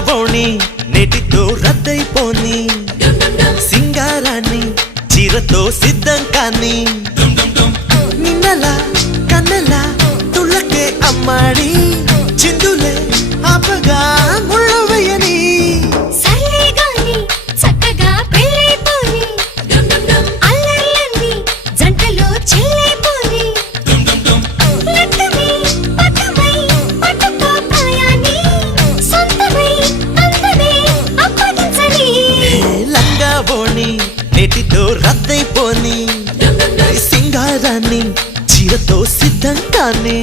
బోణి నెటితో రద్దయిపోని సింగారాన్ని చీరతో సిద్ధం కాని నిన్నలా కన్నెలా తుళ్ళకే అమ్మాడి చిందులే ఆపగా ముళ్ళవయ్యని నెటితో రద్దయిపోని సింగారాన్ని చీరతో సిద్ధం కాని